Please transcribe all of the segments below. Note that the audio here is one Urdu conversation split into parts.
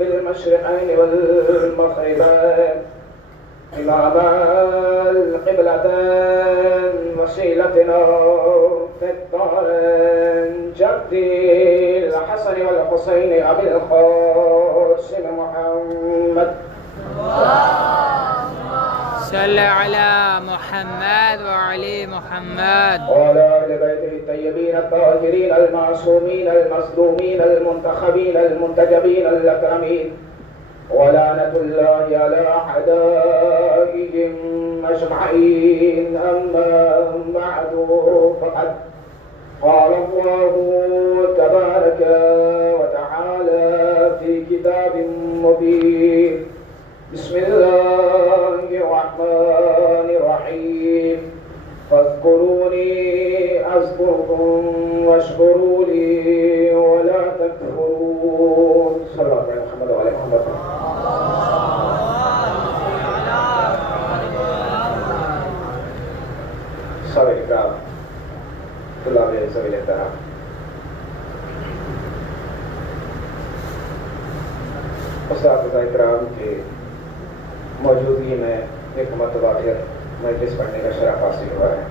رب المشرقين والمغربين إمام القبلتين وسيلتنا في الدارين جدي الحسن والحسين أبي القاسم محمد صل على محمد وعلي محمد وعلى آل بيته الطيبين الطاهرين المعصومين المظلومين المنتخبين المنتجبين الأكرمين ولعنة الله على أعدائهم أجمعين أما بعد فقد قال الله تبارك وتعالى في كتاب مبين بسم الله الرحمن الرحيم فاذكروني أذكركم واشكروا لي ولا تكفرون صلى الله عليه محمد وعلى محمد صلى الكرام طلاب سبيل الدرام اساتذہ اکرام کی موجودگی میں ایک مرتبہ پھر مجلس پڑھنے کا شرف حاصل ہوا ہے.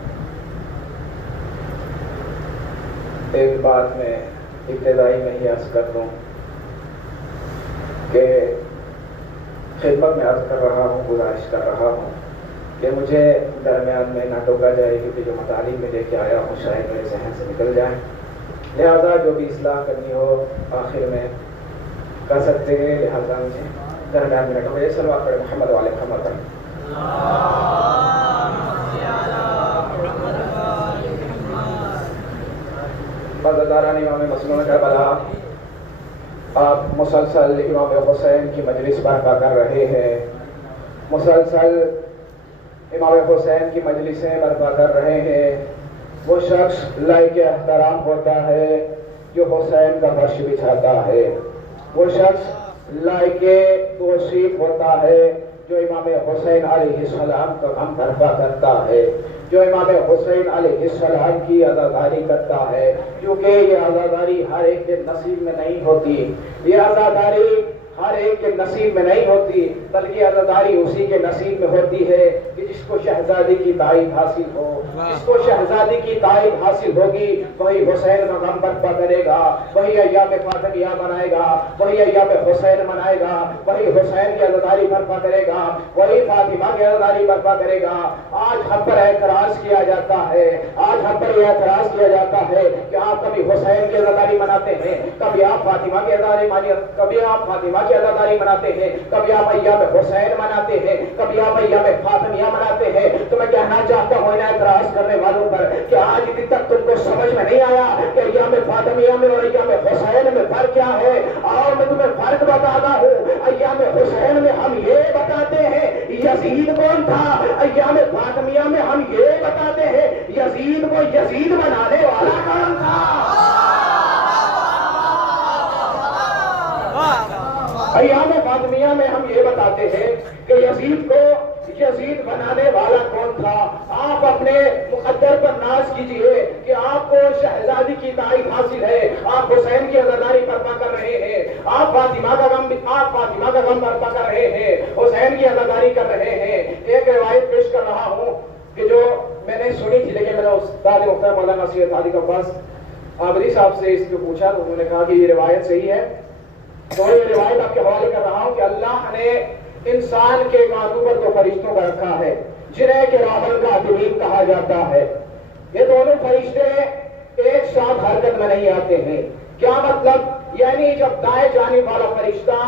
ایک بات میں ابتدائی میں ہی عرض کر دوں کہ خدمت میں عرض کر رہا ہوں، گزارش کر رہا ہوں کہ مجھے درمیان میں نہ ٹوکا جائے کیونکہ جو مطالب میں لے کے آیا ہوں شاید میرے ذہن سے نکل جائیں، لہذا جو بھی اصلاح کرنی ہو آخر میں کر سکتے ہیں، لہذا مجھے درمیان میں نہ ٹوکا جائے. صلوات پڑھیں محمد والے محمد پڑھیں. عزاداران امام مسلم کربلا، آپ مسلسل امام حسین کی مجلس برپا کر رہے ہیں، مسلسل امام حسین کی مجلسیں برپا کر رہے ہیں. وہ شخص لائق احترام ہوتا ہے جو حسین کا فرش بچھاتا ہے، وہ شخص لائق توصیف ہوتا ہے جو امام حسین علیہ السلام کا غم برپا کرتا ہے، جو امام حسین علیہ السلام کی عزاداری کرتا ہے. کیونکہ یہ عزاداری ہر ایک کے نصیب میں نہیں ہوتی، یہ عزاداری ہر ایک کے نصیب میں نہیں ہوتی، بلکہ عزاداری اسی کے نصیب میں ہوتی ہے کہ جس کو شہزادی کی تائید حاصل ہو. جس کو شہزادی کی تائید حاصل ہوگی وہی حسین کا غم برپا کرے گا، وہی ایام فاطمیہ منائے گا، وہی ایام حسین منائے گا، وہی حسین کی عزاداری برپا کرے گا، وہی فاطمہ کی عزاداری برپا کرے گا. آج ہم پر اعتراض کیا جاتا ہے، آج ہم پر یہ اعتراض کیا جاتا ہے کہ آپ کبھی حسین کی عزاداری مناتے ہیں، کبھی آپ فاطمہ کی عزاداری کبھی آپ فاطمہ کی عزاداری مناتے ہیں، کبھی آپ ایام حسین مناتے ہیں، کبھی آپ ایام فاطمیہ مناتے ہیں. تو میں کہنا چاہتا ہوں ان اعتراض کرنے والوں پر کہ آج ابھی تک تم کو سمجھ میں نہیں آیا کہ ایام فاطمیہ میں اور ایام حسین میں فرق کیا ہے. اور میں تمہیں فرق بتاتا ہوں. ایام حسین میں ہم یہ بتاتے ہیں یزید کون تھا، ایام فاطمیہ میں ہم یہ بتاتے ہیں یزید کو یزید بنانے والا کون تھا. ایام فاطمیہ میں ہم یہ بتاتے ہیں کہ یزید کو یزید بنانے والا کون تھا. آپ اپنے مقدر پر ناز کیجئے کہ آپ کو شہزادی کی تائید حاصل ہے، آپ حسین کی عزاداری برپا کر رہے ہیں، آپ فاطمہ کا غم برپا کر رہے ہیں، حسین کی عزاداری کر رہے ہیں. ایک روایت پیش کر رہا ہوں کہ جو میں نے سنی تھی، لیکن میں نے استاد محترم مولانا سید علی عباس آبری صاحب سے اس کو پوچھا تو انہوں نے کہا کہ یہ روایت صحیح ہے. تو یہ روایت آپ کے حوالے کر رہا ہوں کہ اللہ نے انسان کے کاندھوں پر دو فرشتوں کا رکھا ہے جنہیں کرام الکاتبین کہا جاتا ہے. یہ دونوں فرشتے ایک ساتھ حرکت میں نہیں آتے ہیں. کیا مطلب؟ یعنی جب دائیں جانب والا فرشتہ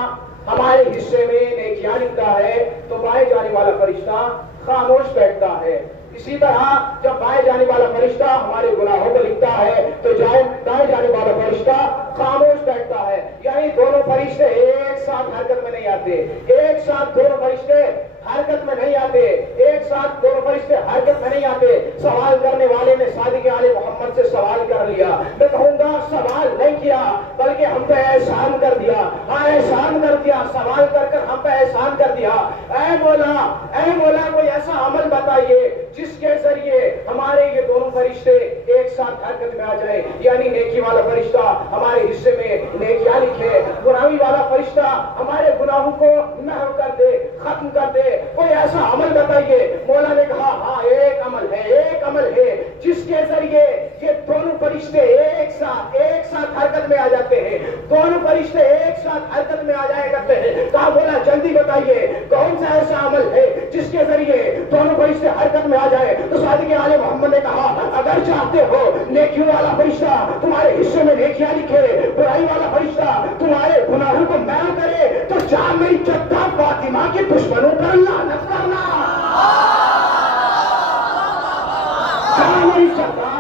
ہمارے حصے میں نیکیاں لکھتا ہے تو بائیں جانب والا فرشتہ خاموش بیٹھتا ہے. اسی طرح جب بائیں جانب والا فرشتہ ہمارے گناہوں کو لکھتا ہے تو دائیں جانب والا فرشتہ خاموش بیٹھتا ہے. یعنی دونوں فرشتے ایک ساتھ حرکت میں نہیں آتے، ایک ساتھ دونوں فرشتے حرکت میں نہیں آتے، ایک ساتھ دونوں فرشتے حرکت میں نہیں آتے. سوال کرنے والے نے صادق آل محمد سے سوال کر لیا. میں کہوں گا سوال نہیں کیا بلکہ ہم پہ احسان کر دیا. ہاں احسان کر دیا، سوال کر کر ہم پہ احسان کر دیا. اے مولا کوئی ایسا عمل بتائیے جس کے ذریعے ہمارے یہ دونوں فرشتے ایک ساتھ حرکت میں آ جائے. یعنی نیکی والا فرشتہ ہمارے حصے میں نیکیاں لکھے، برائی والا فرشتہ ہمارے گناہوں کو محو کر دے، ختم کر دے، کوئی ایسا عمل بتائیے۔ مولا نے کہا ہاں ایک عمل ہے جس کے ذریعے یہ دونوں فرشتے ایک ساتھ حرکت میں آ جاتے ہیں، دونوں فرشتے ایک ساتھ حرکت میں آ جایا کرتے ہیں۔ کہا مولا جلدی بتائیے کون سا ایسا عمل ہے جس کے ذریعے دونوں فرشتے حرکت میں آ جائے؟ تو صادق آل محمد نے کہا اگر چاہتے ہو نیکیوں والا فرشتہ تمہارے حصے میں نیکیاں لکھے، برائی والا فرشتہ تمہارے گناہوں کو محو کرے، تو جا میری جدہ فاطمہ کے دشمنوں پر لعنت کرنا، جا میری جدہ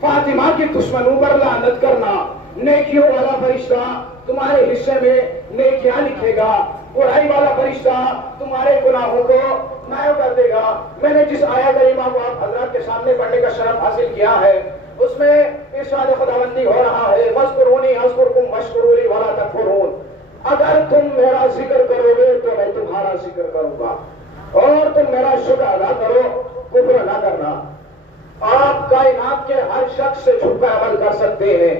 فاطمہ کے دشمنوں پر لعنت کرنا۔ نیکیوں والا فرشتہ تمہارے حصے میں نیکیاں لکھے گا، برائی والا فرشتہ تمہارے گناہوں کو محو کر دے گا۔ میں نے جس آیت کریمہ کو آپ حضرات کے سامنے پڑھنے کا شرف حاصل کیا ہے اس میں ارشاد خداوندی ہو رہا ہے وَاذْكُرُونِي أَذْكُرْكُمْ وَاشْكُرُوا لِي وَلَا تَكْفُرُونَ۔ اگر تم میرا ذکر کرو گے تو میں تمہارا ذکر کروں گا، اور تم میرا شکر ادا کرو، کفر نہ کرنا۔ آپ کائنات کے ہر شخص سے چھپ کر عمل کر سکتے ہیں۔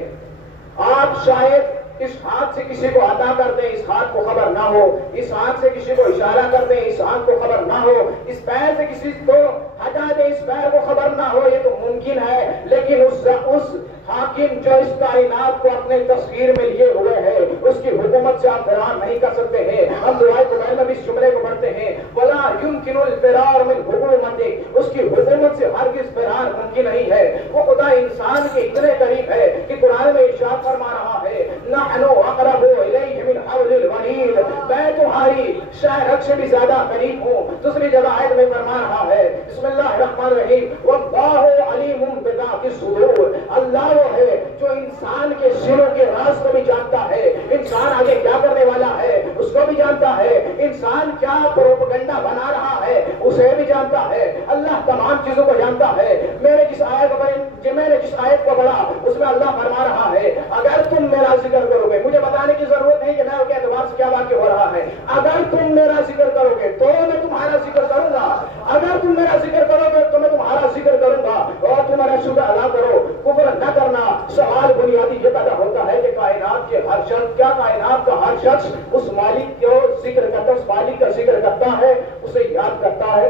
آپ شاید اس ہاتھ سے کسی کو عطا کر دیں، اس ہاتھ کو خبر نہ ہو، اس ہاتھ سے کسی کو اشارہ کر دیں، اس ہاتھ کو خبر نہ ہو، اس پیر سے کسی کو ہٹا دیں، اس پیر کو خبر نہ ہو، یہ تو ممکن ہے۔ لیکن اس حاکم جو اس کائنات کو اپنے تصویر میں لیے ہوئے ہے اس کی حکومت سے آپ فرار نہیں کر سکتے ہیں۔ ہم دعائے قبائل میں بھی اس جملے کو پڑھتے ہیں وَلَا يُمْكِنُ الْفِرَارُ مِنْ حُكُومَتِهِ، اس کی حکومت سے ہرگز فرار ممکن نہیں ہے۔ وہ خدا انسان کے اتنے قریب ہے کہ قرآن میں ارشاد فرما رہا ہے نَحْنُ أَقْرَبُ إِلَيْهِ مِنْ حَبْلِ الْوَرِيدِ، میں تمہاری شہ رگ سے بھی زیادہ قریب ہوں۔ دوسری جگہ آیت میں فرما رہا ہے بسم اللہ الرحمن الرحیم وَاللَّهُ عَلِيمٌ بِذَاتِ الصُّدُورِ، اللہ وہ ہے جو انسان کے سینوں کے راز کو بھی جانتا ہے، انسان آگے کیا کرنے والا ہے اس کو بھی جانتا ہے، انسان کیا پروپیگنڈا بنا رہا ہے اسے بھی جانتا ہے، اللہ تمام چیزوں کو جانتا ہے۔ میں نے جس آیت کو پڑھا اس میں اللہ فرما رہا ہے اگر تم میرا ذکر کرو گے، مجھے بتانے کی ضرورت نہیں کہ میں کے اعتبار سے کیا واقع ہو رہا ہے، اگر تم میرا ذکر کرو گے تو میں تمہارا ذکر کروں گا، اگر تم میرا ذکر کرو گے تو میں تمہارا ذکر کروں گا، اور تمہارا شکر ادا کرو، کفر نہ کرنا۔ سوال بنیادی یہ پیدا ہوتا ہے کہ کائنات کے ہر شخص، کیا کائنات کا ہر شخص اس مالک کو ذکر کرتا ہے، اس مالک کا ذکر کرتا ہے، اسے یاد کرتا ہے؟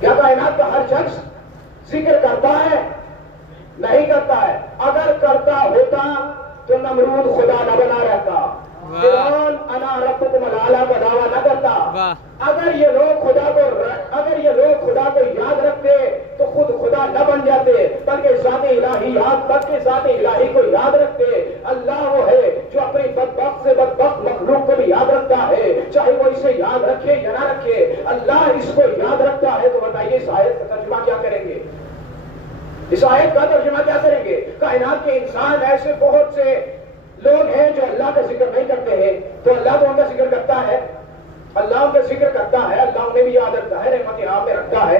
کیا کائنات کا ہر شخص ذکر کرتا ہے؟ نہیں کرتا ہے۔ اگر کرتا ہوتا تو نمرود خدا نہ بنا رہتا، فرعون انا ربکم الاعلی کا دعویٰ نہ کرتا۔ اگر یہ لوگ خدا کو یاد رکھتے تو خود خدا نہ بن جاتے، بلکہ ذات الہی کو یاد رکھتے۔ اللہ وہ ہے جو اپنی بدبخت سے بدبخت مخلوق کو بھی یاد رکھتا ہے، چاہے وہ اسے یاد رکھے یا نہ رکھے، اللہ اس کو یاد رکھتا ہے۔ تو بتائیے اس آیت کا ترجمہ کیا کریں گے؟ اس آیت کا ترجمہ کیا کریں گے؟ کائنات کے انسان ایسے بہت سے لوگ ہیں جو اللہ کا ذکر نہیں کرتے ہیں، تو اللہ تو ان کا ذکر کرتا ہے، اللہ ان کا ذکر کرتا ہے، اللہ انہیں بھی یاد رکھتا ہے، رحمت عام میں رکھتا ہے،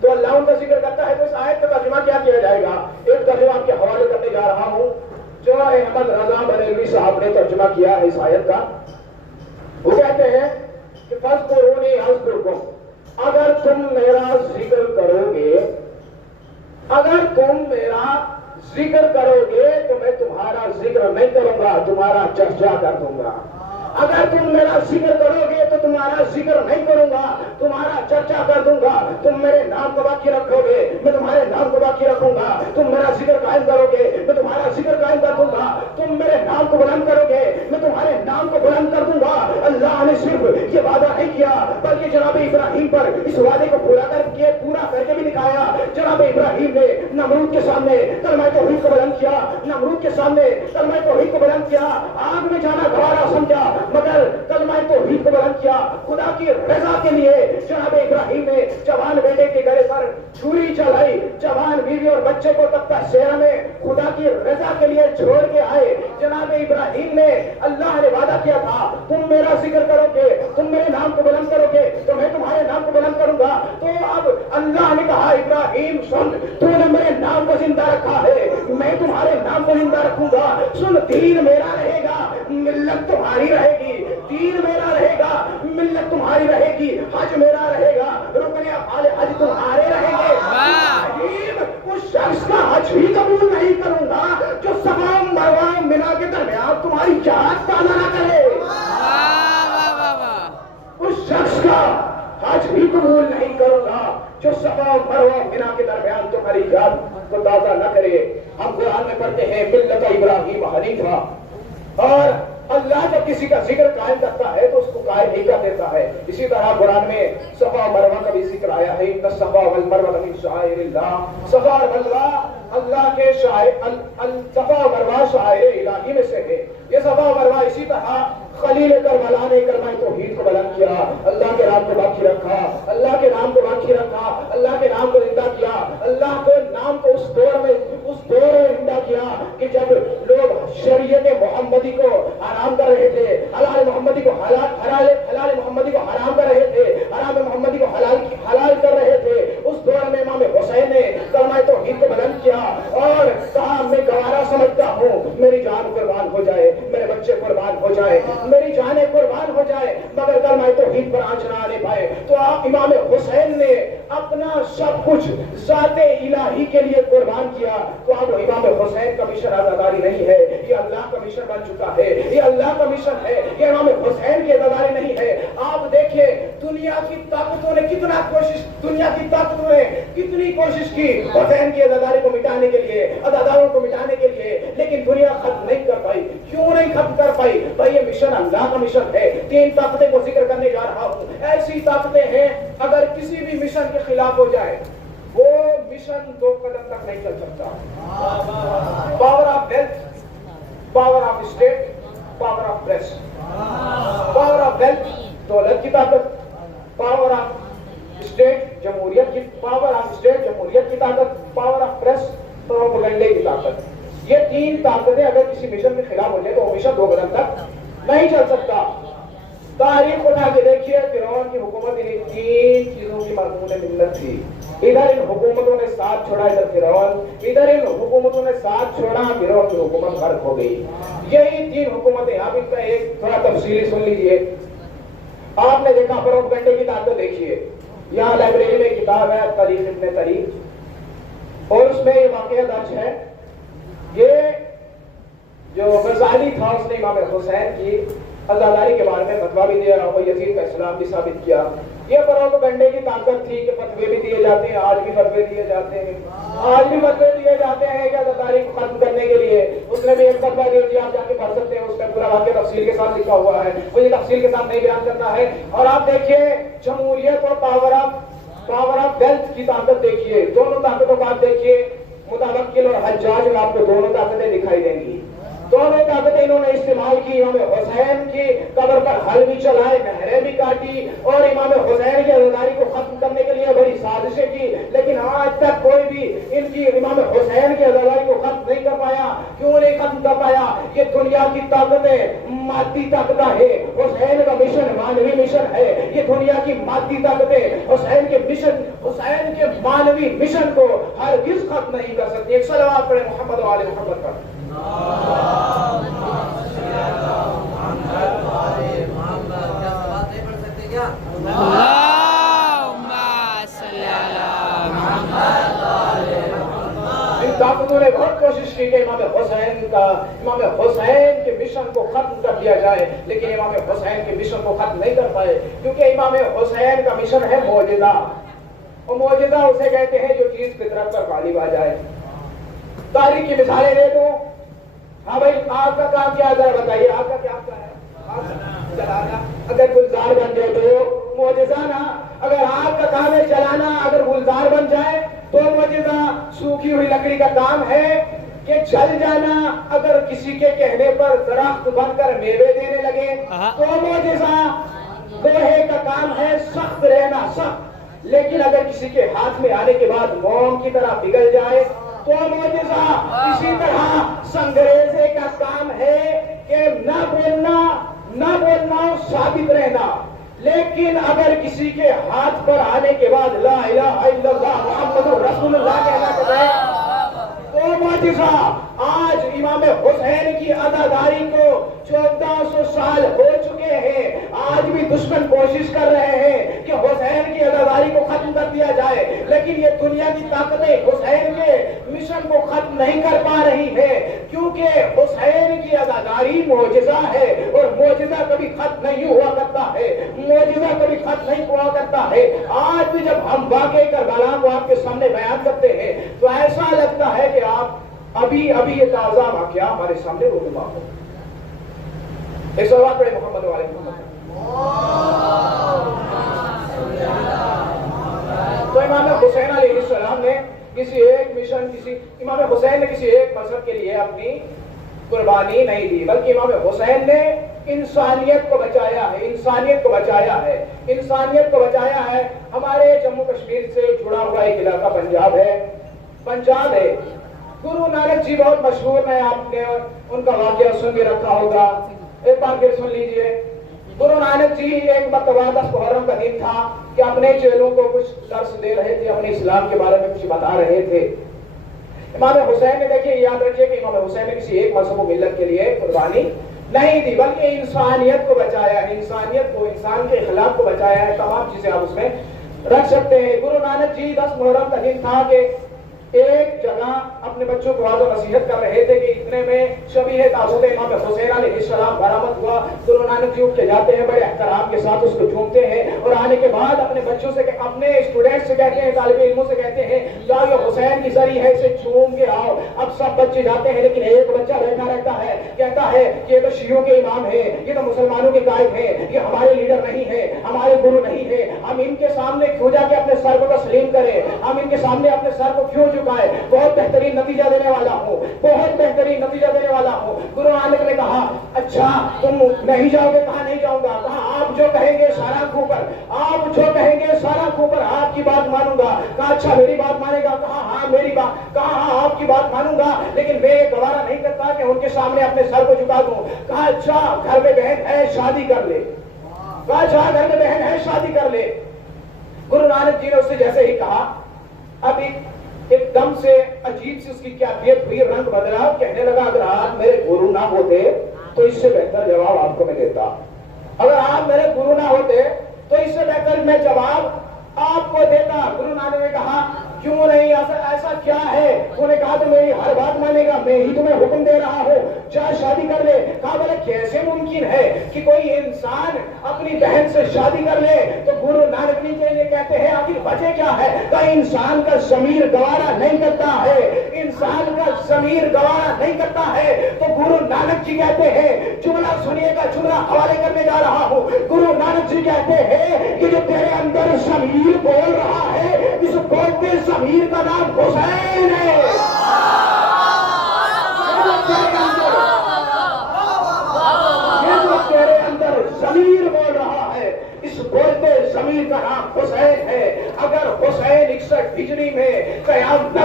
تو اللہ ان کا ذکر کرتا ہے۔ تو اس آیت کا ترجمہ کیا کیا جائے گا؟ ایک ترجمہ آپ کے حوالے کرنے جا رہا ہوں جو احمد رضا بریلوی صاحب نے ترجمہ کیا ہے اس آیت کا۔ وہ کہتے ہیں کہ فَاذْكُرُونِي أَذْكُرْكُمْ، اگر تم میرا ذکر کرو گے، اگر تم میرا ذکر کرو گے تو میں تمہارا ذکر نہیں کروں گا، تمہارا چرچا کر دوں گا۔ اگر تم میرا ذکر کرو گے تو تمہارا ذکر نہیں کروں گا، تمہارا چرچا کر دوں گا۔ تم میرے نام کو باقی رکھو گے، میں تمہارے نام کو باقی رکھوں گا۔ تم میرا ذکر قائم کرو گے، میں تمہارا ذکر قائم کر دوں گا۔ تم میرے نام کو بلند کرو گے، میں تمہارے نام کو بلند کر دوں گا۔ اللہ نے صرف یہ وعدہ نہیں کیا بلکہ جناب ابراہیم پر اس وعدے کو پورا کر کے بھی دکھایا۔ جناب ابراہیم نے نمرود کے سامنے کلمہ توحید کو بلند کیا، نمرود کے سامنے کلمہ توحید کو بلند کیا، آگ میں جانا گوارا سمجھا مگر کلمہ توحید کو بلند کیا۔ خدا کی رضا کے لیے جناب ابراہیم نے جوان بیٹے کے گلے پر چھری چلائی، جوان بیوی اور بچے کو تختہ صحرا میں خدا کی رضا کے لیے چھوڑ کے آئے۔ جناب ابراہیم نے، اللہ نے وعدہ کیا تھا تم میرا ذکر کرو گے، تم میرے نام کو بلند کرو گے تو میں تمہارے نام کو بلند کروں گا۔ تو اب اللہ نے کہا ابراہیم سن، تو نے میرے نام کو زندہ رکھا ہے، میں تمہارے نام کو زندہ رکھوں گا۔ سن، دین میرا رہے گا، ملت تمہاری رہے گی، دین میرا رہے گا، ملت تمہاری رہے گی، حج میرا رہے گا، رکن افعال حج تمہارے رہیں گے۔ اس شخص کا حج بھی قبول نہیں کروں گا جو صفا مروہ منا کے درمیان تمہاری جہاد تعالیٰ نہ کا حج بھی قبول نہیں کروں گا جو صفا و مروہ منا کے درمیان تمہاری یاد کو تازہ نہ کرے. ہم قرآن میں پڑھتے ہیں ملت ابراہیم حنیفا، اور اللہ جب کسی کا ذکر قائم کرتا ہے تو اس کو قائم ہی کر دیتا ہے. اسی طرح قرآن میں صفا و مروہ کا بھی ذکر آیا ہے. ان الصفا والمروہ من شعائر اللہ، صفا اور مروہ اللہ کے صفا و مروہ شعائر الہی میں سے ہے. یہ صفا و مروہ اسی طرح خلیل کربلا نے کلمہ توحید کو بلند کیا، اللہ کے نام کو باقی رکھا، اللہ کے نام کو باقی رکھا، اللہ کے نام کو زندہ کیا، اللہ کے نام کو اس دور میں زندہ کیا کہ جب لوگ شریعت محمدی کو حرام کر رہے تھے، حلال محمدی کو حلال محمدی کو حرام کر رہے تھے، حرام محمدی کو حلال کر رہے تھے. اس دور میں امام حسین نے کلمہ توحید کو بلند کیا اور کہا میں گوارا سمجھتا ہوں میری جان قربان ہو جائے، میرے بچے قربان ہو جائے، میری جانیں قربان ہو جائے، مگر کلمہ توحید پر آنچ نہ آنے پائے. تو آپ امام حسین نے اپنا سب کچھ ذات الہی کے لیے قربان کیا. تو اب امام حسین کا مشن عزاداری نہیں ہے، یہ اللہ کا مشن بن چکا ہے، یہ اللہ کا مشن ہے، یہ امام حسین کی عزاداری نہیں ہے. آپ دیکھیں دنیا کی طاقتوں نے کتنی کوشش کی حسین کی عزاداری کو مٹانے کے لیے، عزاداروں کو مٹانے کے لیے، لیکن دنیا ختم نہیں کر پائی. کیوں نہیں ختم کر پائی؟ بھائی یہ مشن اللہ کا مشن ہے. 3 طاقتیں کو ذکر کرنے جا رہا ہوں. ایسی طاقتیں ہیں اگر کسی بھی مشن کے خلاف ہو جائے وہ مشن 2 قدم تک نہیں چل سکتا. Power of wealth, power of state, power of press. Power of wealth دولت کی طاقت، پاور آف اسٹیٹ جمہوریت کی، پاور آف اسٹیٹ جمہوریت کی طاقت، پاور آف پریس پروپیگنڈے کی طاقت. یہ 3 طاقتیں اگر کسی مشن کے خلاف ہو جائے تو وہ مشن 2 قدم تک نہیں چل سکتا. تاریخ اٹھا کے دیکھیے فرعون کی حکومت ان 3 چیزوں کی مضمون ملت تھی. ادھر ان حکومتوں نے ساتھ چھوڑا، ادھر فرعون، ادھر ان حکومتوں نے ساتھ چھوڑا، فرعون کی حکومت غرق ہو گئی. یہی 3 حکومتیں. آپ ان کا ایک تھوڑا تفصیلی سن لیجئے. آپ نے دیکھا پروپیگنڈے کی طاقت دیکھیے. یہاں لائبریری میں کتاب ہے تاریخ ابن تاریخ اور اس میں یہ واقعہ درج ہے. یہ جو غزالی تھا اس نے امام حسین کی عزاداری کے بارے میں فتویٰ بھی دیا اور یزید کا اسلام بھی ثابت کیا. یہ پروپیگنڈے کی طاقت تھی کہ فتوے بھی دیے جاتے ہیں، آج بھی فتوے دیے جاتے ہیں، آج بھی فتوے دیے جاتے ہیں کہ عزاداری کو ختم کرنے کے لیے. اس نے بھی ایک فتویٰ دے دیا، آپ جا کے پڑھ سکتے ہیں، اس کا پورا واقعہ تفصیل کے ساتھ لکھا ہوا ہے، مجھے تفصیل کے ساتھ نہیں بیان کرنا ہے. اور آپ دیکھیے جمہوریت اور پاور آف ویلتھ کی طاقت دیکھیے. دونوں طاقتوں کو آپ دیکھیے. متوکل اور حجاج میں آپ کو دونوں طاقتیں دکھائی دیں گی. دونوں طاقتیں انہوں نے استعمال کی. امام حسین کی قبر پر حل بھی چلائے، نہریں بھی کاٹی اور امام حسین کی عزاداری کو ختم کرنے کے لیے بڑی سازشیں کی، لیکن آج تک کوئی بھی ان کی امام حسین کی عزاداری کو ختم نہیں کر پایا. کیوں نہیں ختم کر پایا؟ یہ دنیا کی طاقتیں مادی طاقتیں ہے، حسین کا مشن مانوی مشن ہے. یہ دنیا کی مادی طاقتیں حسین کے مانوی مشن کو ہرگز ختم نہیں کر سکتی. ایک صلوات پڑھیں محمد و آل محمد پر. طاقتوں نے بہت کوشش کی کہ امام حسین کے مشن کو ختم کر دیا جائے، لیکن امام حسین کے مشن کو ختم نہیں کر پائے، کیونکہ امام حسین کا مشن ہے معجزہ. اور معجزہ اسے کہتے ہیں جو چیز فطرت پر غالب آ جائے. تاریخ کی مثالیں دے دو. ہاں بھائی آپ کا کام کیا ہے ذرا بتائیے. آپ کا کیا ہے؟ چلانا. اگر گلزار بن جائے تو معجزہ نا. اگر آپ کا کام ہے چلانا، اگر گلزار بن جائے تو معجزہ. سوکھی ہوئی لکڑی کا کام ہے کہ جل جانا. اگر کسی کے کہنے پر درخت بن کر میوے دینے لگے تو معجزہ. لوہے کا کام ہے سخت رہنا، سخت، لیکن اگر کسی کے ہاتھ میں آنے کے بعد موم کی طرح پگھل جائے تو معجزہ. اسی طرح سنگریزے کا کام ہے کہ نہ بولنا ثابت رہنا، لیکن اگر کسی کے ہاتھ پر آنے کے بعد لا الہ الا اللہ محمد رسول اللہ کہنا چاہے تو معجزہ. آج امام حسین کی عزاداری کو 1400 سال ہو چکے ہیں. آج بھی دشمن کوشش کر رہے ہیں کہ حسین کی عزاداری کو ختم کر دیا جائے، لیکن یہ دنیا کی طاقتیں حسین کے مشن کو ختم نہیں کر پا رہی ہیں، کیونکہ حسین کی عزاداری معجزہ ہے اور معجزہ کبھی ختم نہیں ہوا کرتا ہے. معجزہ کبھی ختم نہیں ہوا کرتا ہے. آج بھی جب ہم واقعے کربلا کو آپ کے سامنے بیان کرتے ہیں تو ایسا لگتا ہے کہ آپ ابھی یہ تازہ واقعہ ہمارے سامنے رونما ہو. ایک صلوات پڑھیں محمد علیہ محمد. تو امام حسین علیہ السلام نے امام حسین نے کسی ایک مذہب کے لیے اپنی قربانی نہیں دی، بلکہ امام حسین نے انسانیت کو بچایا ہے. ہمارے جموں کشمیر سے جڑا ہوا ایک علاقہ پنجاب ہے. گرو نانک جی بہت مشہور ہیں، آپ نے ان کا واقعہ سن بھی رکھا ہوگا. ایک بار پھر سن لیجئے. گرو نانک جی ایک مرتبہ 10 محرم کا دن تھا کہ اپنے چیلوں کو کچھ درس دے رہے تھے، اپنے اسلام کے بارے میں کچھ بتا رہے تھے. امام حسین نے دیکھیے، یاد رکھیے کہ امام حسین نے کسی ایک مذہب و ملت کے لیے قربانی نہیں دی، بلکہ انسانیت کو بچایا ہے، انسان کے اخلاق کو بچایا ہے. تمام چیزیں آپ اس میں رکھ سکتے ہیں. گرو نانک جی 10 محرم کا دن تھا کہ ایک جگہ اپنے بچوں کو واضح نصیحت کر رہے تھے کہ اتنے میں شبیہ تابوت امام حسین علیہ السلام برآمد ہوا. گرو نانک جی اٹھ کے جاتے ہیں، بڑے احترام کے ساتھ اس کو چومتے ہیں، اور آنے کے بعد اپنے بچوں سے، اپنے اسٹوڈنٹ سے کہتے ہیں، طالب علموں سے کہتے ہیں، جاؤ یہ حسین کی زری ہے، اسے چوم کے آؤ. اب سب بچے جاتے ہیں، لیکن ایک بچہ بیٹھا رہتا ہے، کہتا ہے یہ تو شیعوں کے امام ہیں، یہ تو مسلمانوں کے قائد ہیں، یہ ہمارے لیڈر نہیں ہے، ہمارے گرو نہیں ہے. ہم ان کے سامنے کیوں جا کے اپنے سر کو تسلیم کریں، ہم ان کے سامنے اپنے سر کو کیوں جھکائیں. بہت بہترین نتیجہ دینے والا ہوں. گرو نانک نے کہا اچھا تم نہیں جاؤ گے؟ کہا نہیں جاؤں گا. کہا آپ جو کہیں گے سارا کھوپر آپ کی بات مانوں گا. کہا اچھا میری بات مانے گا؟ کہا ہاں میری بات. کہا ہاں آپ کی بات مانوں گا، لیکن میں یہ گوارا نہیں کرتا کہ ان کے سامنے اپنے سر کو جھکا دوں. کہا اچھا گھر میں بہن ہے شادی کر لے. گرو نانک جی نے اس سے جیسے ہی کہا، اب ایک دم سے عجیب سی اس کی کیفیت ہوئی، رنگ بدلا. کہنے لگا اگر آپ میرے گرو نہ ہوتے تو اس سے بہتر جواب آپ کو میں دیتا. اگر آپ میرے گرو نہ ہوتے تو اس سے بہتر میں جواب آپ کو دیتا. گرو نانک نے کہا کیوں نہیں، ایسا کیا ہے؟ انہوں نے کہا تو میری ہر بات مانے گا، میں ہی تمہیں حکم دے رہا ہوں، جا شادی کر لے. کہا بولے کیسے ممکن ہے کہ کوئی انسان اپنی بہن سے شادی کر لے؟ تو گرو نانک جی یہ کہتے ہیں آخر وجہ کیا ہے؟ کہ انسان کا ضمیر گوارا نہیں کرتا ہے. تو گرو نانک جی کہتے ہیں، جملہ سنیے گا، جملہ حوالے کرنے جا رہا ہوں. گرو نانک جی کہتے ہیں کہ جو تیرے اندر ضمیر بول رہا ہے، اس بولتے ضمیر کا نام حسین ہے. تیرے اندر ضمیر بول رہا ہے، اس بولتے ضمیر کا نام حسین ہے. اگر حسین 61 ہجری میں قیام نہ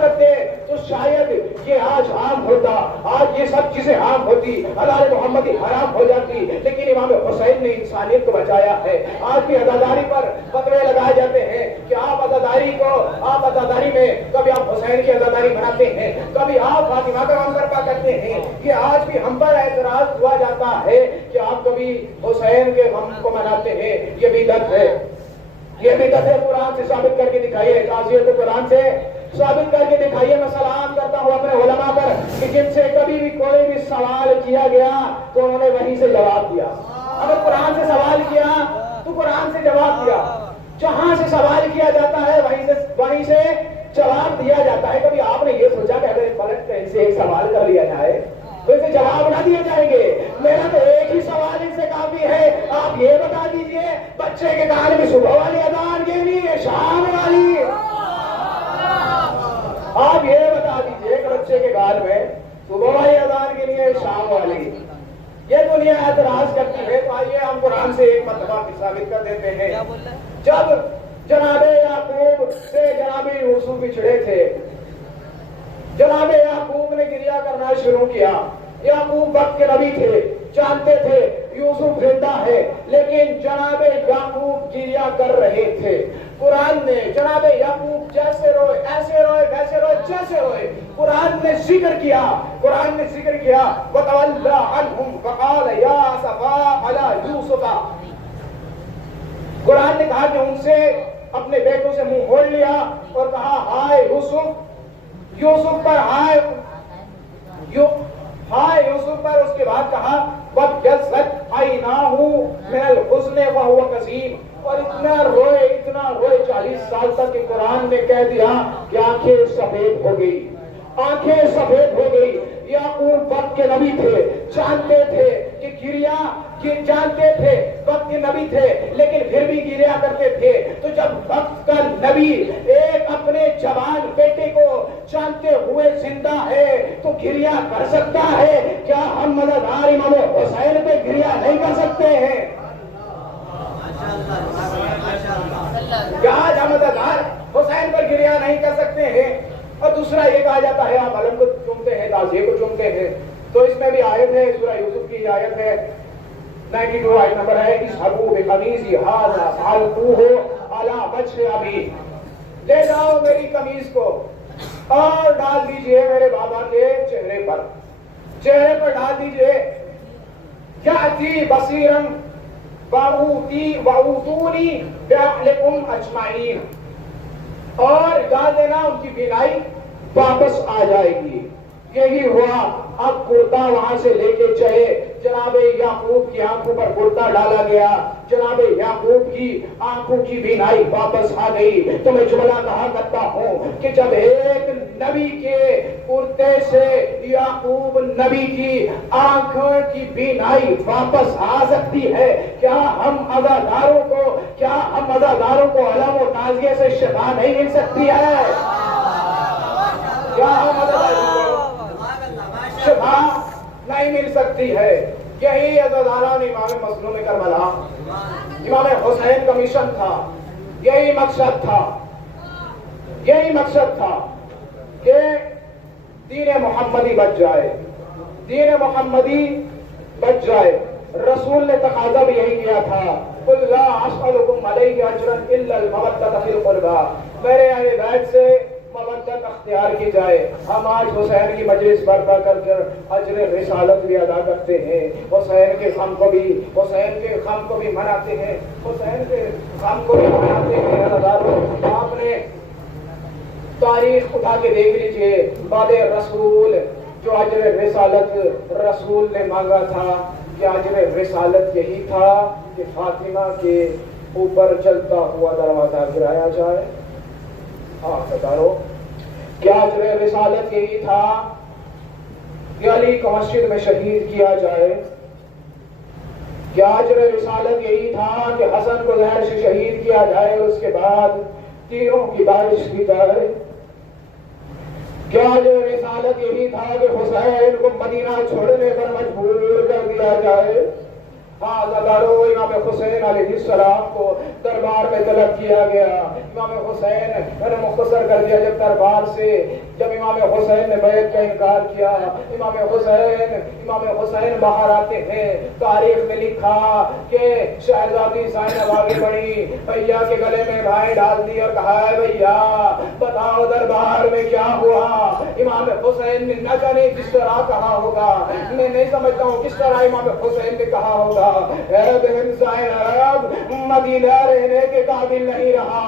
کرتے، تو شاید یہ آج عام ہوتا، آج یہ سب چیزیں عام ہوتی، حلال محمدی حرام ہو جاتی. لیکن امام حسین نے انسانیت کو بچایا ہے. آج بھی عزاداری پر فتوے لگائے جاتے ہیں کہ آپ عزاداری میں کبھی آپ حسین کی عزاداری مناتے ہیں، کبھی آپ فاطمہ کا غم برپا کرتے ہیں. یہ آج بھی ہم پر اعتراض ہوا جاتا ہے کہ آپ کبھی حسین کے غم کو مناتے ہیں. یہ بدعت ہے. قرآن سے ثابت کر کے دکھائیے، تعزیت قرآن سے ثابت کر کے دکھائیے. میں سلام کرتا ہوں اپنے علماء پر کہ جن سے کبھی بھی کوئی بھی سوال کیا گیا تو انہوں نے وہیں سے جواب دیا. اگر قرآن سے سوال کیا تو قرآن سے جواب دیا. جہاں سے سوال کیا جاتا ہے وہیں سے جواب دیا جاتا ہے. کبھی آپ نے یہ سوچا کہ اگر پلٹ کہیں سے ایک سوال کر لیا جائے تو اسے جواب نہ دیے جائیں گے؟ میرا تو ایک ہی سوال ان سے کافی ہے. آپ یہ بتا دیجئے بچے کے کان میں صبح والی اذان کے لیے شام والی؟ آپ یہ بتا دیجئے کہ بچے کے کان میں صبح والی اذان کے لیے شام والی؟ یہ دنیا اعتراض کرتی ہے. تو آئیے ہم قرآن سے ایک مرتبہ ثابت کر دیتے ہیں. جب جناب یعقوب سے جناب یوسف بچھڑے تھے، جناب یعقوب نے گریہ کرنا شروع کیا. یعقوب وقت کے نبی تھے، جانتے تھے یوسف زندہ ہے، لیکن جناب یعقوب گریہ کر رہے تھے. قرآن نے جناب یعقوب جیسے روئے، ایسے روئے، ویسے روئے، جیسے روئے، قرآن نے ذکر کیا. وَتَوَلَّى عَنْهُمْ وَقَالَ يَا أَسَفَىٰ عَلَىٰ يُوسُفَ. قرآن نے کہا کہ ان سے اپنے بیٹوں سے منہ موڑ لیا اور کہا ہائے یوسف پر، ہائے یوسف پر. اس کے بعد کہا وَابْيَضَّتْ عیناہ من الحزن فہو کظیم، اور اتنا روئے 40 سال تک کہ قرآن نے کہہ دیا کہ آنکھیں سفید ہو گئی، آنکھیں سفید ہو گئی۔ یعقوب وقت کے نبی تھے، جانتے تھے کہ گریا، جانتے تھے وقت کے نبی تھے لیکن پھر بھی گریا کرتے تھے۔ تو جب وقت کا نبی ایک اپنے جوان بیٹے کو جانتے ہوئے زندہ ہے تو گریا کر سکتا ہے، کیا ہم مددگار امام حسین پہ گریا نہیں کر سکتے ہیں؟ کیا ہم مددگار حسین پر گریا نہیں کر سکتے ہیں؟ اور دوسرا یہ کہا جاتا ہے آپ علم کو چومتے ہیں، تازیے کو چومتے ہیں، تو اس میں بھی آیت ہے، سورہ یوسف کی آیت ہے 92 آیت نمبر ہے، اذهبوا بقمیصی ھذا فألقوہ علی وجہ ابی، لے جاؤ میری قمیص کو اور ڈال دیجئے میرے بابا کے چہرے پر ڈال دیجئے، یأتی بصیرا وَأُوتُونِی بِأَہْلِکُمْ أَجْمَعِینَ، اور ڈال دینا ان کی بینائی واپس آ جائے گی۔ یہی ہوا، اب کرتا وہاں سے لے کے چلے، جناب یعقوب کی آنکھوں پر کرتا ڈالا گیا، جناب یعقوب کی آنکھوں کی بینائی واپس آ گئی۔ تو میں جملہ کہا کرتا ہوں کہ جب ایک نبی کے کرتے سے یعقوب نبی کی آنکھوں کی بینائی واپس آ سکتی ہے، کیا ہم عزاداروں کو علم و تعزیے سے شفا نہیں مل سکتی ہے؟ کیا ہم عزاداروں کو شفا نہیں مل سکتی ہے؟ یہی عزاداران امام مظلوم کربلا، امام حسین کا مشن تھا، یہی مقصد تھا کہ دین محمدی بچ جائے، رسول نے تقاضا بھی یہی کیا تھا، قُلْ لَا أَسْأَلُكُمْ عَلَيْهِ أَجْرًا إِلَّا الْمَوَدَّةَ فِي الْقُرْبَى، میرے اہل بیت سے مودت اختیار کی جائے۔ ہم آج حسین کی مجلس برپا کر اجر رسالت بھی ادا کرتے ہیں، حسین کے غم کو بھی مناتے ہیں، آپ نے تاریخ اٹھا کے دیکھ لیجئے، بعد رسول جو اجر رسالت رسول نے مانگا تھا، کیا اجر رسالت یہی تھا کہ فاطمہ کے اوپر چلتا ہوا دروازہ گرایا جائے؟ ہاں بتاؤ، کیا اجر رسالت یہی تھا کہ علی کو مسجد میں شہید کیا جائے؟ کیا اجر رسالت یہی تھا کہ حسن کو زہر سے شہید کیا جائے اور اس کے بعد تیروں کی بارش کی جائے؟ کیا اجر رسالت یہی تھا کہ حسین کو مدینہ چھوڑنے پر مجبور کر دیا جائے؟ ہاں عزادارو، امام حسین علیہ السلام کو دربار میں طلب کیا گیا، امام حسین میں نے مختصر کر دیا، جب امام حسین نے بیعت کا انکار کیا، امام حسین باہر آتے ہیں، تاریخ میں لکھا کہ شہزادی زینب آگے بڑھی، بھیا کے گلے میں بھائی ڈال دی اور کہا ہے بھیا بتاؤ دربار میں کیا ہوا؟ امام حسین نے نہ جانے کس طرح کہا ہوگا، میں نہیں سمجھتا ہوں کس طرح امام حسین نے کہا ہوگا، اے بہن زینب مدینہ رہنے کے قابل نہیں رہا،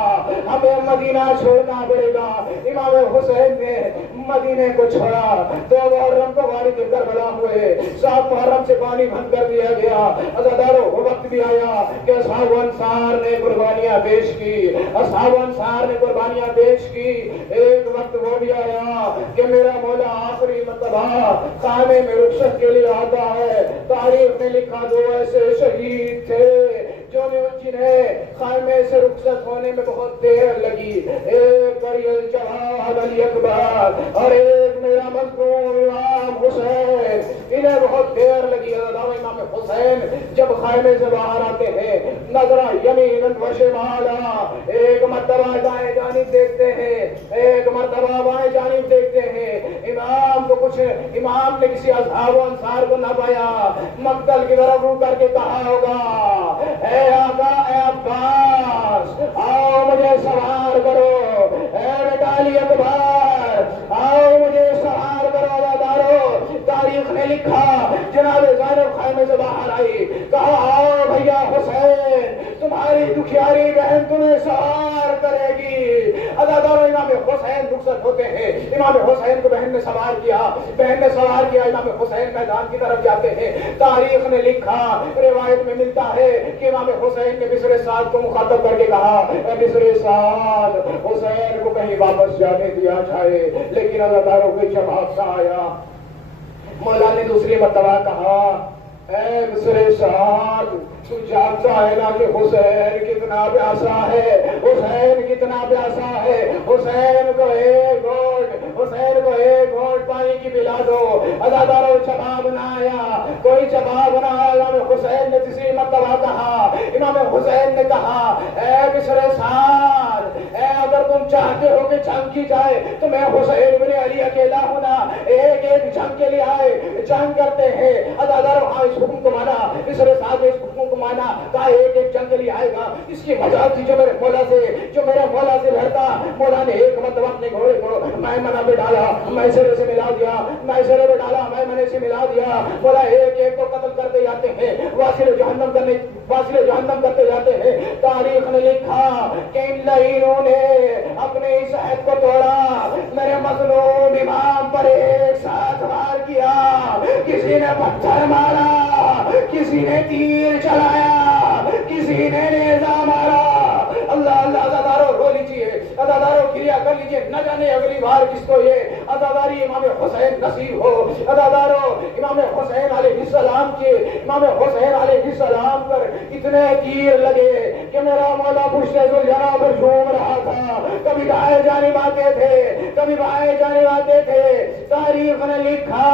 ہمیں مدینہ چھوڑنا پڑے گا۔ امام حسین نے مدینے کو چھوڑا، 2 محرم کو وارد کربلا ہوئے، 7 محرم سے پانی بند کر دیا گیا۔ عزادارو، وہ وقت بھی آیا کہ اصحاب انصار نے قربانیاں پیش کی، ایک وقت وہ بھی آیا کہ میرا مولا آخری مرتبہ خانے میں رخصت کے لیے آتا ہے۔ تاریخ میں لکھا 2 ایسے شہید تھے جنہیں خیمے سے رخصت ہونے میں بہت دیر لگی، ایک الجواد علی اکبر اور ایک میرا مظلوم امام حسین، انہیں بہت دیر لگی۔ امام حسین جب خیمے سے باہر آتے ہیں، نظرہ یمین و شمالا، ایک مرتبہ دائیں جانب دیکھتے ہیں، ایک مرتبہ بائیں جانب دیکھتے ہیں، امام نے کسی اصحاب و انصار کو نہ پایا، مقتل کی طرف رو کر کے کہا ہوگا، اے آقا، اے عباس، آؤ مجھے سوار کرو، اے بیٹا علی اکبر، آؤ مجھے سوار کرو۔ عزادارو، تاریخ نے لکھا جناب زینب خیمے سے باہر آئی، کہا آؤ بھیا حسین، تمہاری دکھیاری بہن تمہیں سوار کرے گی۔ عزادارو امام حسین رخصت ہوتے ہیں، امام حسین کو بہن نے سوار کیا، بہن نے سوار کیا، امام حسین میدان کی طرف جاتے ہیں۔ تاریخ نے لکھا، روایت میں ملتا ہے کہ امام حسین نے بسر سعد کو مخاطب کر کے کہا، اے بسر سعد، حسین کو کہیں واپس جانے دیا جائے، لیکن عزاداروں کے جواب نہ آیا۔ مولا نے دوسری مرتبہ کہا، اے بسر سعد، تو جانتا ہے نا کہ حسین کتنا پیاسا ہے، حسین کتنا پیاسا ہے، حسین کو ایک گھونٹ پانی کی پلا دو۔ عزادارو جواب نہ آیا، کوئی جواب نہ آیا۔ امام حسین نے تیسری مرتبہ کہا، امام حسین نے کہا، اے بسر سعد، اے اگر تم چاہتے ہو کہ جنگ کی جائے تو میں حسین بن علی اکیلا ہوں نا، ایک جنگ کے لیے آئے، جنگ کرتے ہیں۔ عزادارو ہاں اس حکم کو مانا، بسر سعد اس حکم کو مانا، کہا ایک جنگ کے لیے آئے گا۔ اس کی وجہ تھی جو میرے مولا سے لڑتا، مولا نے ایک مرتبہ اپنے گھوڑے کو میمنہ پہ ڈالا، میسرے سے ملا دیا، میسرے پہ ڈالا، میمنے سے ملا دیا۔ مولا ایک کو قتل کرتے جاتے ہیں، واصل جہنم کرتے جاتے ہیں۔ تاریخ نے لکھا کہ ان لعینوں نے اپنے اس عہد کو توڑا، میرے مظلوم امام پر ایک ساتھ وار کیا، کسی نے پتھر مارا، کسی نے تیر چلایا، کسی نے نیزہ مارا۔ اللہ اللہ، عزادارو رو لیجیے، عزادارو کریا کر لیجیے، نہ جانے اگلی بار کس کو یہ عزاداری امام حسین نصیب ہو۔ عزادارو امام حسین علیہ السلام پر اتنے تیر لگے کہ میرا مولا پشت ذوالجلال پر جھوم رہا تھا، کبھی دائیں جانب آتے تھے، کبھی بائیں جانب آتے تھے۔ تاریخ نے لکھا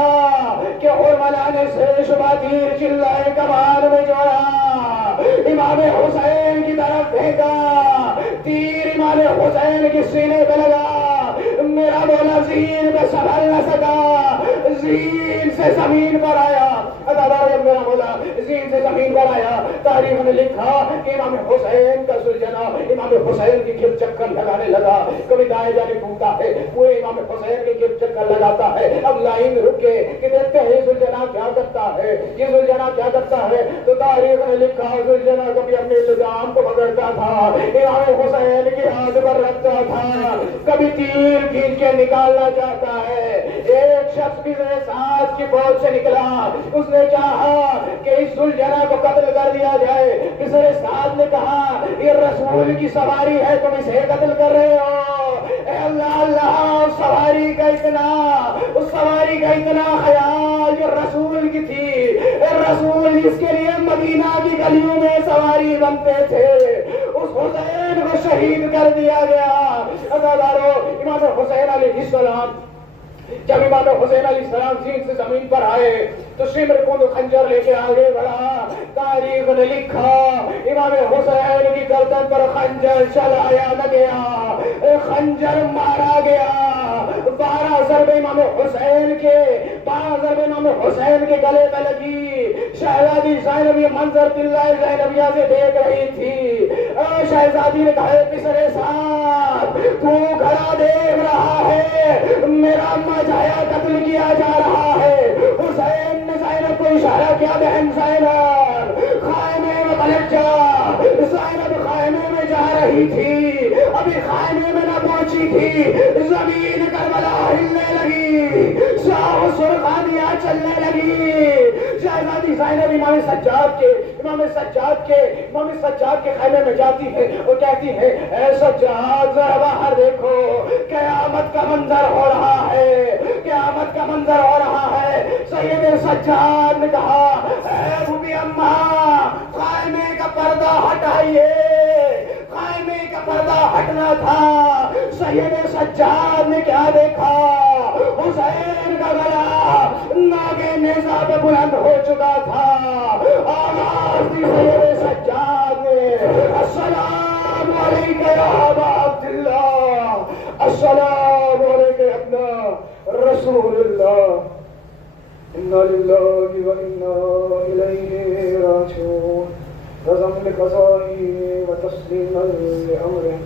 کہ حرملہ نے سے شبہ تیر چلائے کمان میں جوڑا، امام حسین کی طرف پھینکا، تیر امام حسین کی سینے پہ لگا، میرا مولا زین پہ سنبھل نہ سکا، زین سے زمین پر آیا۔ جب میرا مولا زین سے زمین پر آیا، تاریخ نے لکھا کہ امام حسین کا سلجنا امام حسین کی گرد چکر لگانے لگا، کبھی دائیں جانب گھومتا ہے، پورے امام حسین کے گرد چکر لگاتا ہے۔ اب لائن رک کے کہ دیکھتے ہیں سلجنا کیا کرتا ہے، یہ سلجنا کیا کرتا ہے۔ تو تاریخ نے لکھا سلجنا کبھی اپنے الزام کو پکڑتا تھا، امام حسین کی ہاتھ پر رکھتا تھا، کبھی تیر کھینچ کے نکالنا چاہتا ہے۔ ایک شخص بسر سعد کی فوج سے نکلا، اس نے چاہا کہ اس سلجنا کو قتل کر دیا جائے۔ بسر سعد نے کہا، یہ رسول کی سواری ہے، تم اسے قتل کر رہے ہو۔ اے اللہ اللہ، اس سواری کا اتنا خیال جو رسول کی تھی، رسول جس کے لیے مدینہ کی گلیوں میں سواری بنتے تھے، اس حسین کو شہید کر دیا گیا۔ عزادارو امام حسین علیہ السلام، جب امام حسین علیہ السلام زین سے زمین پر آئے تو شمر کو خنجر لے کے آگے بڑھا۔ تاریخ نے لکھا امام حسین کی گردن پر خنجر چلایا نہ گیا، خنجر مارا گیا۔ 12 ضربے امام حسین کے گلے میں لگی۔ شہزادی زینب یہ منظر دلائے زینبیہ سے دیکھ رہی تھی۔ شہزادی نے کہا، بسر سعد تو کھڑا دیکھ رہا ہے، میرا مجایا قتل کیا جا رہا ہے۔ حسین نے زینب کو اشارہ کیا، بہن زینب خیمے میں پلٹ جا۔ زینب خیمے میں جا رہی تھی، ابھی خیمے میں نہ پہنچی تھی، زمین کربلا ہلنے لگی، ساہ سرخانیاں چلنے لگی۔ شہزادی زینب امام سجاد کے خیمے میں جاتی ہے اور کہتی ہے، اے سجاد ذرا باہر دیکھو، قیامت کا منظر ہو رہا ہے، قیامت کا منظر ہو رہا ہے۔ سید سجاد نے کہا، اے بوبی اماں، خیمے کا پردہ ہٹائیے، خیمے کا پردہ ہٹنا تھا۔ سید سجاد نے کیا دیکھا، حسین کا گلا ناگے نیزہ پہ بلند ہو چکا تھا۔ آواز دی سید سجاد نے، السلام علیکہ یا ابا عبداللہ، السلام علیکہ یا ابن رسول اللہ، انا للہ و انا الیہ راجعون، رضا لقضائہ و تسلیما لامرہ۔